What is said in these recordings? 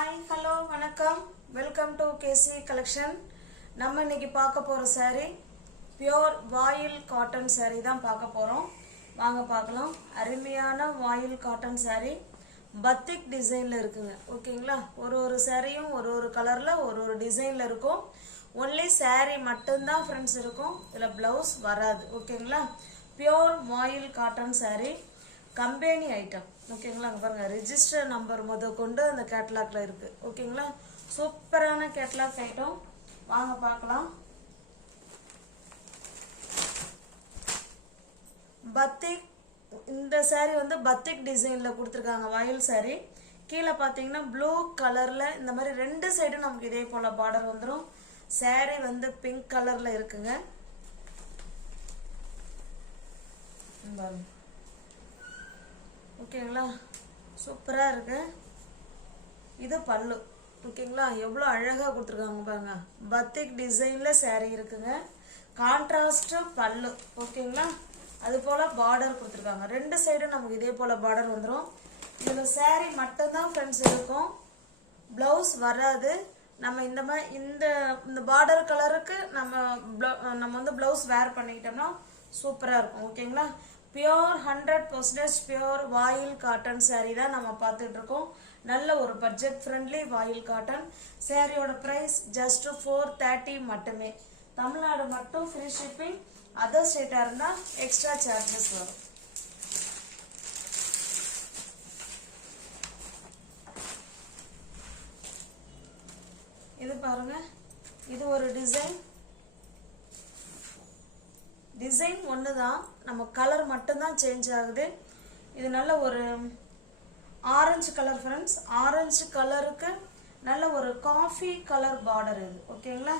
Hi hello வணக்கம் welcome to KC collection. நம்ம இன்னைக்கு பார்க்க போகிற saree பியோர் வாயில் காட்டன் saree தான் பார்க்க போகிறோம். வாங்க பார்க்கலாம். அருமையான வாயில் காட்டன் saree பத்திக் டிசைனில் இருக்குங்க. ஓகேங்களா, ஒரு சாரியும் ஒரு கலரில் ஒரு டிசைனில் இருக்கும். ஒன்லி saree மட்டும்தான் ஃப்ரெண்ட்ஸ் இருக்கும், இதில் ப்ளவுஸ் வராது. ஓகேங்களா, பியோர் வாயில் காட்டன் saree கம்பெனி ஐட்டம். ஓகேங்களா, அங்கே பாருங்க ரிஜிஸ்டர் நம்பர் கொண்டு அந்த கேட்லாக்ல இருக்கு. ஓகேங்களா, சூப்பரான கேட்லாக் ஐட்டம். வாங்க பார்க்கலாம். பத்திக், இந்த saree பத்திக் டிசைன்ல கொடுத்துருக்காங்க. வாயில் saree கீழே பார்த்தீங்கன்னா ப்ளூ கலர்ல இந்த மாதிரி ரெண்டு சைடும் நமக்கு இதே போல பார்டர் வந்துடும். saree பிங்க் கலர்ல இருக்குங்க. ஓகேங்களா, சூப்பராக இருக்கு. இது பல்லு. ஓகேங்களா, எவ்வளோ அழகாக கொடுத்துருக்காங்க பாருங்க. பத்திக் டிசைனில் saree இருக்குங்க. கான்ட்ராஸ்ட் பல்லு. ஓகேங்களா, அது போல் பார்டர் கொடுத்துருக்காங்க. ரெண்டு சைடும் நமக்கு இதே போல் பார்டர் வந்துடும். இதில் saree மட்டும்தான் ஃப்ரெண்ட்ஸ் இருக்கும், ப்ளவுஸ் வராது. நம்ம இந்த மாதிரி இந்த பார்டர் கலருக்கு நம்ம ப்ளவுஸ் வேர் பண்ணிக்கிட்டோம்னா சூப்பராக இருக்கும். ஓகேங்களா, பியோர் 100% பியோர் வாயில் காட்டன் saree தான் நம்ம பார்த்துட்டு இருக்கோம். நல்ல ஒரு பட்ஜெட் ஃப்ரெண்ட்லி வாயில் காட்டன். சாரியோட ப்ரைஸ் ஜஸ்ட் 430 மட்டுமே. தமிழ்நாடு மட்டும் ஃப்ரீ ஷிப்பிங். அதர் ஸ்டேட்டாக இருந்தால் எக்ஸ்ட்ரா சார்ஜஸ் வரும். இது பாருங்க, இது ஒரு டிசைன் ஒன்று தான், நம்ம கலர் மட்டும்தான் சேஞ்ச் ஆகுது. இது நல்ல ஒரு ஆரஞ்சு கலர் ஃப்ரெண்ட்ஸ். ஆரஞ்சு கலருக்கு நல்ல ஒரு காஃபி கலர் பார்டர் இது. ஓகேங்களா,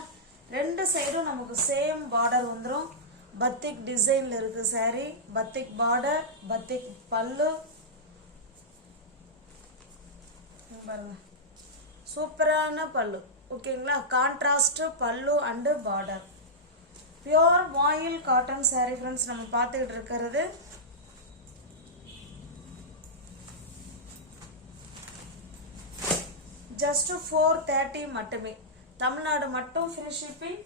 ரெண்டு சைடும் நமக்கு சேம் பார்டர் வந்துடும். பத்திக் டிசைனில் இருக்கு saree. பத்திக் பார்டர், பத்திக் பல்லு பாருங்க, சூப்பரான பல்லு. ஓகேங்களா, கான்ட்ராஸ்ட் பல்லு அண்டு பார்டர். பியோர் வாயில் காட்டன் saree ஃப்ரெண்ட்ஸ் நம்ம பார்த்துக்கிட்டு இருக்கிறது. ஜஸ்ட் 430 மட்டுமே. தமிழ்நாடு மட்டும் ஃப்ரீ ஷிப்பிங்.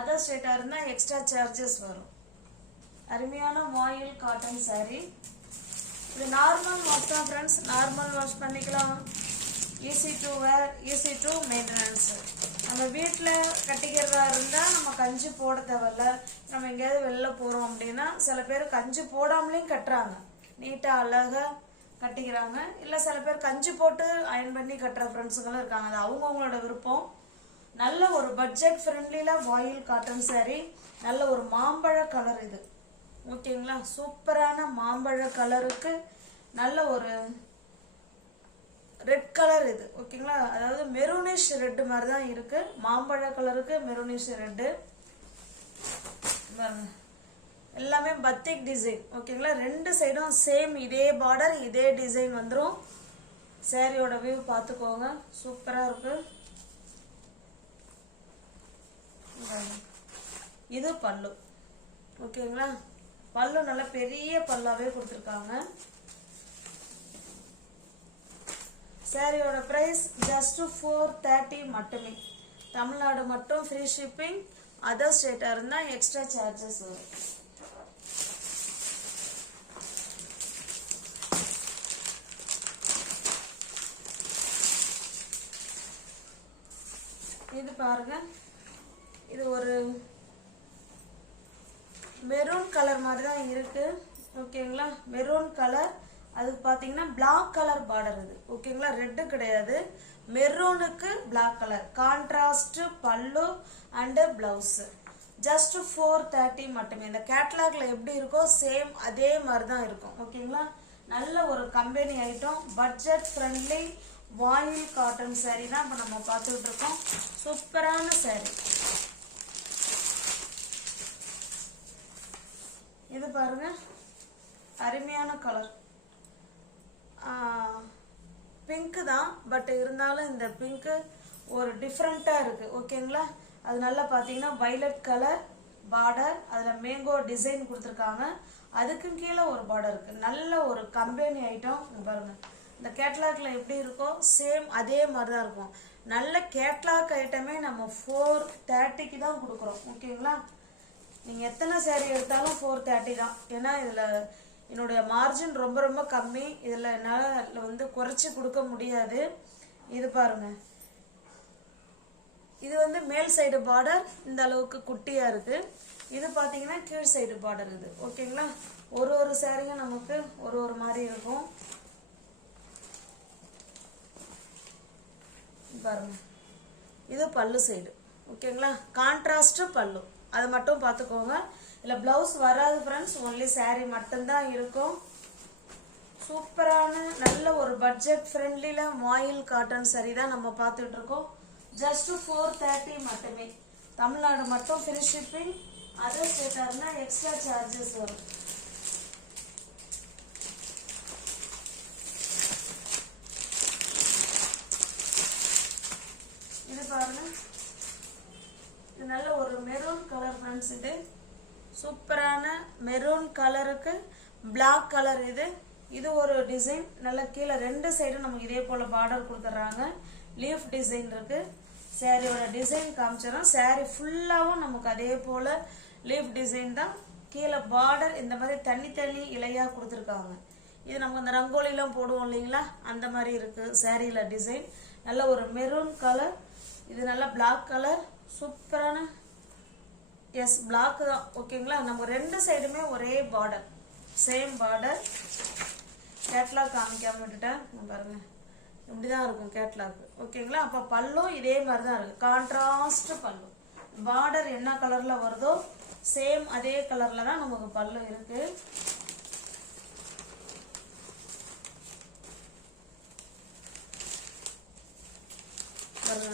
அதர் ஸ்டேட்டாக இருந்தால் எக்ஸ்ட்ரா சார்ஜஸ் வரும். அருமையான வாயில் காட்டன் saree. இது நார்மல் வாஷ் தான் ஃப்ரெண்ட்ஸ். நார்மல் வாஷ் பண்ணிக்கலாம். Easy to wear, easy to maintenance. நம்ம வீட்டில் கட்டிக்கிறதா இருந்தால் நம்ம கஞ்சி போட தேவையில்ல. நம்ம எங்கேயாவது வெளில போகிறோம் அப்படின்னா சில பேர் கஞ்சி போடாமலேயும் கட்டுறாங்க, நீட்டாக அழகாக கட்டிக்கிறாங்க. இல்லை சில பேர் கஞ்சி போட்டு அயன் பண்ணி கட்டுற ஃப்ரெண்ட்ஸுங்களும் இருக்காங்க. அது அவங்கவுங்களோட விருப்பம். நல்ல ஒரு பட்ஜெட் ஃப்ரெண்ட்லியில் வாயில் காட்டன் saree. நல்ல ஒரு மாம்பழ கலர் இது. ஓகேங்களா, சூப்பரான மாம்பழ கலருக்கு நல்ல ஒரு ரெட் கலர் இது. ஓகேங்களா, அதாவது மெரூனிஷ் ரெட் மாதிரி தான் இருக்கு. மாம்பழ கலருக்கு மெரூனிஷ் ரெட்டு. எல்லாமே பத்திக் டிசைன். ஓகேங்களா, ரெண்டு சைடும் சேம் இதே பார்டர் இதே டிசைன் வந்துடும். சாரியோட வியூ பார்த்துக்கோங்க, சூப்பராக இருக்கு. இது பல்லு. ஓகேங்களா, பல்லு நல்ல பெரிய பல்லாவே கொடுத்துருக்காங்க. சாரியோட பிரைஸ் ஜஸ்ட் 430 மட்டுமே. தமிழ்நாடு மட்டும் ஃப்ரீ ஷிப்பிங். அதர் ஸ்டேட்டாக இருந்தால் எக்ஸ்ட்ரா சார்ஜஸ் வரும். இது பாருங்க, இது ஒரு மெரூன் கலர் மாதிரி தான் இருக்கு. ஓகேங்களா, மெரூன் கலர். அதுக்கு பார்த்தீங்கன்னா பிளாக் கலர் பார்டர் இது. ஓகேங்களா, ரெட்டு கிடையாது, மெரூனுக்கு பிளாக் கலர். கான்ட்ராஸ்ட் பல்லு அண்டு பிளவுஸ். ஜஸ்ட் 430 மட்டுமே. இந்த கேட்லாக்ல எப்படி இருக்கோ சேம் அதே மாதிரி தான் இருக்கும். ஓகேங்களா, நல்ல ஒரு கம்பெனி ஐட்டம். பட்ஜெட் ஃப்ரெண்ட்லி வாயில் காட்டன் saree தான் இப்போ நம்ம பார்த்துக்கிட்டு இருக்கோம். சூப்பரான saree. இது பாருங்க, அருமையான கலர். பிங்க் தான், பட் இருந்தாலும் இந்த பிங்க் ஒரு டிஃப்ரெண்ட்டாக இருக்கு. ஓகேங்களா, அது நல்லா பார்த்தீங்கன்னா வைலட் கலர் பார்டர், அதில் மேங்கோ டிசைன் கொடுத்துருக்காங்க. அதுக்கும் கீழே ஒரு பார்டர் இருக்கு. நல்ல ஒரு கம்பெனி ஐட்டம் பாருங்க. இந்த கேட்லாக்ல எப்படி இருக்கோ சேம் அதே மாதிரி தான் இருக்கும். நல்ல கேட்லாக் ஐட்டமே நம்ம 430க்கு தான் கொடுக்குறோம். ஓகேங்களா, நீங்கள் எத்தனை சேரீ எடுத்தாலும் 430 தான். ஏன்னா இதில் என்னுடைய மார்ஜின் ரொம்ப ரொம்ப கம்மி. இதில் என்னால் வந்து குறைச்சி கொடுக்க முடியாது. இது பாருங்க, இது வந்து மேல் சைடு பார்டர் இந்த அளவுக்கு குட்டியாக இருக்குது. இது பார்த்தீங்கன்னா கீழ் சைடு பார்டர் இது. ஓகேங்களா, ஒரு ஒரு சேரீயும் நமக்கு ஒரு ஒரு மாதிரி இருக்கும். பாருங்க, இது பல்லு சைடு. ஓகேங்களா, கான்ட்ராஸ்ட் பல்லு, அதை மட்டும் பார்த்துக்கோங்க. இல்லை ப்ளவுஸ் வராது ஃப்ரெண்ட்ஸ், ஒன்லி saree மட்டும்தான் இருக்கும். சூப்பரான நல்ல ஒரு பட்ஜெட் ஃப்ரெண்ட்லியில் மாயில் காட்டன் saree தான் நம்ம பார்த்துட்டு இருக்கோம். ஜஸ்ட் 430 மட்டுமே. தமிழ்நாடு மட்டும் ஃப்ரீ ஷிப்பிங். அதர் ஸ்டேட்டார்னா எக்ஸ்ட்ரா சார்ஜஸ் வரும். இது பாருங்க, இது நல்ல ஒரு மெரூன் கலர் ஃப்ரெண்ட்ஸ். இது சூப்பரான மெரூன் கலருக்கு பிளாக் கலர். இது ஒரு டிசைன். நல்ல கீழே ரெண்டு சைடும் நமக்கு இதே போல பார்டர் கொடுத்துட்றாங்க. லீஃப் டிசைன் இருக்கு. சாரியோட டிசைன் காமிச்சிடும். சாரி ஃபுல்லாகவும் நமக்கு அதே போல லீஃப் டிசைன் தான். கீழே பார்டர் இந்த மாதிரி தனி தனி இலையா கொடுத்துருக்காங்க. இது நம்ம இந்த ரங்கோலிலாம் போடுவோம் இல்லைங்களா, அந்த மாதிரி இருக்கு சாரியில டிசைன். நல்ல ஒரு மெரூன் கலர். இது நல்ல பிளாக் கலர். சூப்பரான எஸ் பிளாக் தான். ஓகேங்களா, நம்ம ரெண்டு சைடுமே ஒரே பார்டர், சேம் பார்டர். கேட்லாக் காமிக்காம விட்டுட்டேன் பாருங்க, இப்படிதான் இருக்கும் கேட்லாக். ஓகேங்களா, அப்போ பல்லும் இதே மாதிரி தான் இருக்கு. கான்ட்ராஸ்ட் பல்லு. பார்டர் என்ன கலர்ல வருதோ சேம் அதே கலர்ல தான் நமக்கு பல்லு இருக்கு.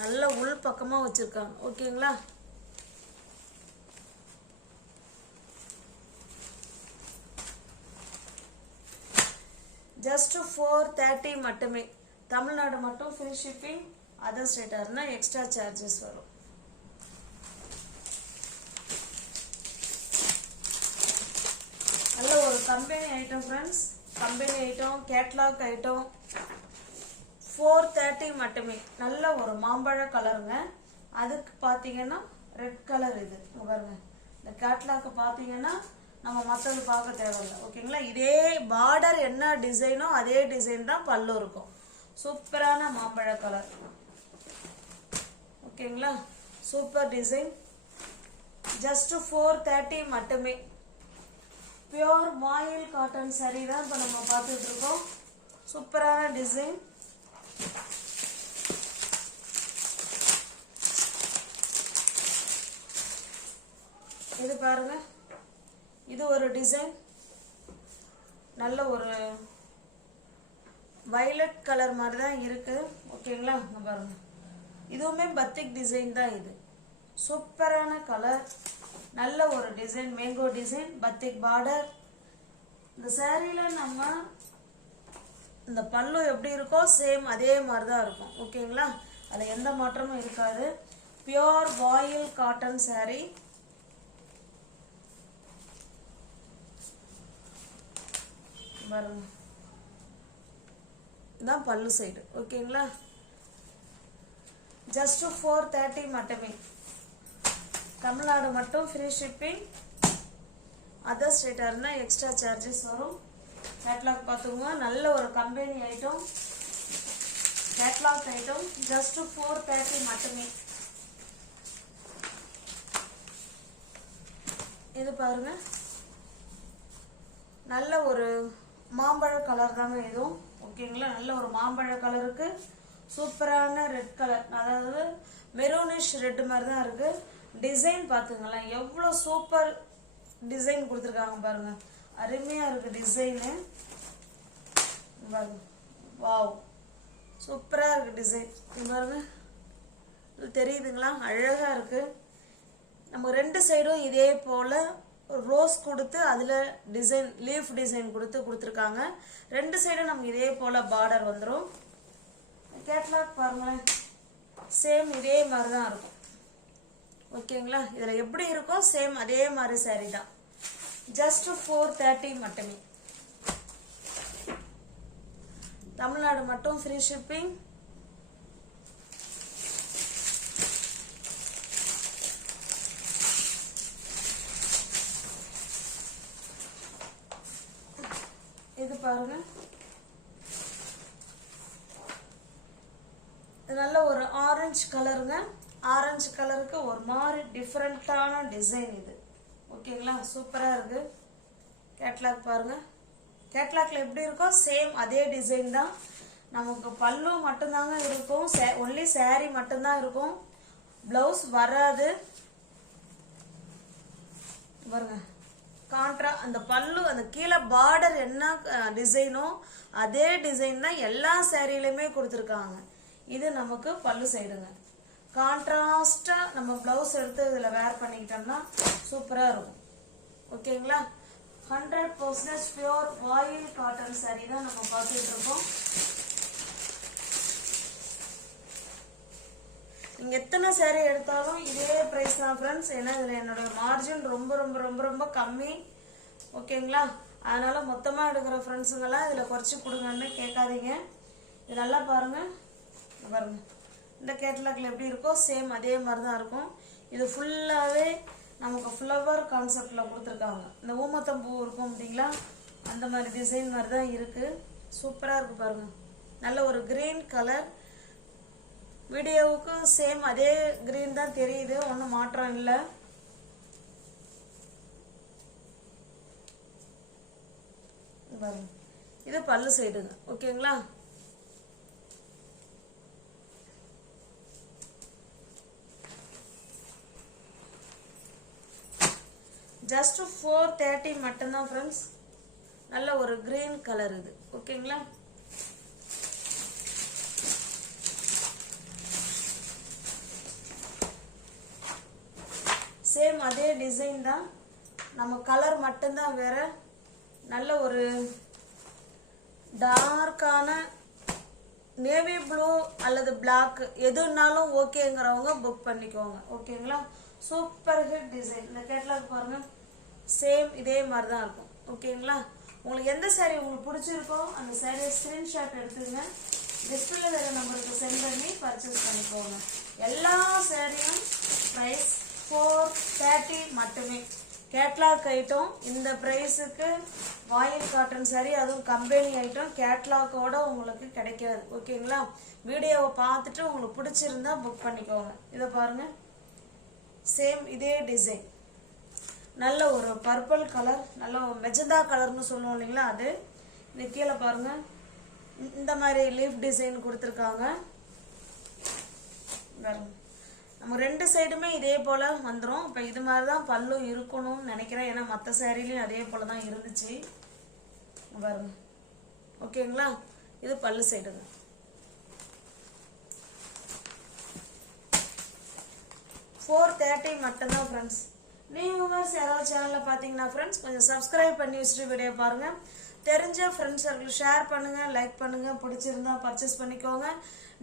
நல்ல உள் பக்கமா வச்சிருக்காங்க. ஓகேங்களா, ஜஸ்ட் 430 மட்டுமே. தமிழ்நாடு மட்டும் ஃப்ரீ ஷிப்பிங். அதர் ஸ்டேட்டார்னா எக்ஸ்ட்ரா சார்ஜஸ் வரும். நல்ல ஒரு company item friends. Company item, catalogue item. 430 மட்டுமே. நல்ல ஒரு மாம்பழ கலருங்க. அதுக்கு பார்த்தீங்கன்னா ரெட் கலர். இது பாருங்க, இந்த கேட்லாக் பார்த்தீங்கன்னா நம்ம மற்றது பார்க்க தேவையில்லை. ஓகேங்களா, இதே பார்டர் என்ன டிசைனோ அதே டிசைன் தான் பல்லு இருக்கும். சூப்பரான மாம்பழ கலர். ஓகேங்களா, சூப்பர் டிசைன். ஜஸ்ட் 430 மட்டுமே. பியோர் மாயில் காட்டன் saree தான் இப்போ நம்ம பார்த்துட்டு இருக்கோம். சூப்பரான டிசைன். இது பாருங்க, இது ஒரு டிசைன். நல்ல ஒரு வயலட் கலர் மாதிரி தான் இருக்கு. ஓகேங்களா, பாருங்க, இதுவுமே பத்திக் டிசைன் தான். இது சூப்பரான கலர். நல்ல ஒரு டிசைன், மேங்கோ டிசைன், பத்திக் பார்டர். இந்த சாரியில நம்ம இந்த பல்லு எப்படி இருக்கோ சேம் அதே மாதிரி தான் இருக்கும். ஓகேங்களா, அதில் எந்த மாற்றமும் இருக்காது. பியோர் வாயில் காட்டன் saree. பாருங்க, இதான் பல்லு சைடு. ஓகேங்களா, ஜஸ்ட் 430 மட்டுமே. தமிழ்நாடு மட்டும் ஃப்ரீ ஷிப்பிங். அதர் ஸ்டேட்டார்னா எக்ஸ்ட்ரா சார்ஜஸ் வரும். கேட்லாக் பார்த்துக்கோங்க. நல்ல ஒரு company item, catalogue item. Just 430 மட்டுமே. இது பாருங்க, நல்ல ஒரு மாம்பழ கலர் தாங்க இதுவும். ஓகேங்களா, நல்ல ஒரு மாம்பழ கலருக்கு சூப்பரான ரெட் கலர், அதாவது மெரூனிஷ் ரெட் மாதிரி தான் இருக்கு. டிசைன் பார்த்துங்களேன், எவ்வளோ சூப்பர் டிசைன் கொடுத்துருக்காங்க பாருங்க. அருமையா இருக்கு டிசைனு. பாருங்க, வாவ், சூப்பரா இருக்கு டிசைன். பாருங்க, தெரியுதுங்களா, அழகா இருக்கு. நம்ம ரெண்டு சைடும் இதே போல ரோஸ் கொடுத்து அதில் டிசைன் லீஃப் டிசைன் கொடுத்துருக்காங்க. ரெண்டு சைடும் நமக்கு இதே போல் பார்டர் வந்துடும். கேட்லாக் பாருங்களேன், சேம் இதே மாதிரி தான் இருக்கும். ஓகேங்களா, இதில் எப்படி இருக்கோ சேம் அதே மாதிரி saree தான். ஜஸ்ட் 430 மட்டுமே. தமிழ்நாடு மட்டும் ஃப்ரீ ஷிப்பிங். இது பாருங்க, இது நல்ல ஒரு ஆரஞ்சு கலருங்க. ஆரஞ்சு கலருக்கு ஒரு மாதிரி டிஃப்ரெண்ட்டான டிசைன் இது. ஓகேங்களா, சூப்பராக இருக்கு. கேட்லாக் பாருங்க, கேட்லாக்ல எப்படி இருக்கோ சேம் அதே டிசைன் தான். நமக்கு பல்லு மட்டும்தாங்க இருக்கும், ஒன்லி saree மட்டும்தான் இருக்கும், பிளவுஸ் வராது. பாருங்க அந்த பல்லு அந்த கீழே பார்டர் என்ன டிசைனோ அதே டிசைன் தான் எல்லா சாரிலையுமே கொடுத்துருக்காங்க. இது நமக்கு பல்லு சைடுங்க. கான்ட்ராஸ்டா நம்ம பிளவுஸ் எடுத்து இதில் வேர் பண்ணிக்கிட்டோம்னா சூப்பராக இருக்கும். ஓகேங்களா, 100% பியூர் வாயில் காட்டன் சாரி தான் நம்ம பார்த்துட்டு இருக்கோம். நீங்க எத்தனை சாரி எடுத்தாலும் இதே பிரைஸ் தான் ஃப்ரெண்ட்ஸ். ஏன்னா இதுல என்னோட மார்ஜின் ரொம்ப ரொம்ப ரொம்ப ரொம்ப கம்மி. ஓகேங்களா, அதனால மொத்தமா எடுக்கிற ஃப்ரெண்ட்ஸுங்கெல்லாம் இதுல குறைச்சி கொடுங்கன்னு கேட்காதீங்க. இது நல்லா பாருங்க, பாருங்க இந்த கேட்லாக்ல எப்படி இருக்கோ சேம் அதே மாதிரி தான் இருக்கும். இது ஃபுல்லாவே நமக்கு ஃப்ளவர் கான்செப்ட்ல கொடுத்துருக்காங்க. இந்த ஊமத்தம் பூ இருக்கும் அப்படிங்களா, அந்த மாதிரி டிசைன் மாதிரி தான் இருக்கு. சூப்பரா இருக்கு பாருங்க. நல்ல ஒரு கிரீன் கலர். வீடியோவுக்கு சேம் அதே கிரீன் தான் தெரியுது, ஒன்றும் மாற்றம் இல்லை. இது பல்லு சைடுங்க. ஓகேங்களா, ஜஸ்ட் 430 மட்டும்தான் ஃப்ரெண்ட்ஸ். நல்ல ஒரு கிரீன் கலர் இது. ஓகேங்களா, சேம் அதே டிசைன் தான், நம்ம கலர் மட்டும்தான் வேற. நல்ல ஒரு டார்க்கான நேவி ப்ளூ அல்லது பிளாக் எதுனாலும் ஓகேங்கிறவங்க புக் பண்ணிக்கோங்க. ஓகேங்களா, சூப்பர் ஹிட் டிசைன். இந்த கேட்லாக் பாருங்க, சேம் இதே மாதிரி தான் இருக்கும். ஓகேங்களா, உங்களுக்கு எந்த சாரீ உங்களுக்கு பிடிச்சிருக்கோ அந்த சாரியை ஸ்கிரீன்ஷாட் எடுத்துங்க, டிஸ்பிளேல வேற நம்பருக்கு சென்ட் பண்ணி பர்ச்சேஸ் பண்ணிக்கோங்க. எல்லா சாரியும் பிரைஸ் 430 மட்டுமே. கேட்லாக் ஐட்டம் இந்த பிரைஸுக்கு வாயில் காட்டன் சாரி, அதுவும் கம்பெனி ஐட்டம் கேட்லாக்கோட உங்களுக்கு கிடைக்காது. ஓகேங்களா, வீடியோவை பார்த்துட்டு உங்களுக்கு பிடிச்சிருந்தா புக் பண்ணிக்கோங்க. இதை பாருங்க, சேம் இதே டிசைன். நல்ல ஒரு பர்பிள் கலர், நல்ல மெஜந்தா கலர்னு சொல்லுவோம் இல்லைங்களா, அது. இது கீழே பாருங்க, இந்த மாதிரி லீஃப் டிசைன் கொடுத்துருக்காங்க. நம்ம ரெண்டு சைடுமே இதே போல வந்துடும். இப்போ இது மாதிரி தான் பல்லு இருக்கணும்னு நினைக்கிறேன், ஏன்னா மற்ற சாரிலையும் அதே போல தான் இருந்துச்சு. பாருங்க, ஓகேங்களா, இது பல்லு சைடுங்க. $430 மட்டும்தான் ஃப்ரெண்ட்ஸ். நியூ வியூவர்ஸ் யாராவது சேனலில் பார்த்தீங்கன்னா ஃப்ரெண்ட்ஸ் கொஞ்சம் சப்ஸ்கிரைப் பண்ணி வச்சுட்டு வீடியோ பாருங்கள். தெரிஞ்ச ஃப்ரெண்ட்ஸ் சர்க்கிள் ஷேர் பண்ணுங்கள், லைக் பண்ணுங்கள், பிடிச்சிருந்தா பர்ச்சேஸ் பண்ணிக்கோங்க.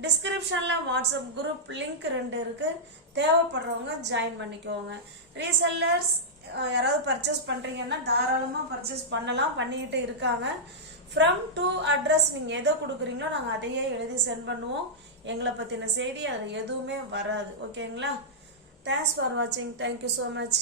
டிஸ்கிரிப்ஷனில் வாட்ஸ்அப் குரூப் லிங்க் 2 இருக்குது, தேவைப்படுறவங்க ஜாயின் பண்ணிக்கோங்க. ரீசெல்லர்ஸ் யாராவது பர்ச்சேஸ் பண்ணுறீங்கன்னா தாராளமாக பர்ச்சேஸ் பண்ணலாம், பண்ணிக்கிட்டு இருக்காங்க. ஃப்ரம் டு அட்ரஸ் நீங்கள் எதை கொடுக்குறீங்களோ நாங்கள் அதையே எழுதி சென்ட் பண்ணுவோம். எங்களை பற்றின செய்தி அதில் எதுவுமே வராது. ஓகேங்களா, தேங்க்ஸ் ஃபார் வாட்சிங். Thank you so much.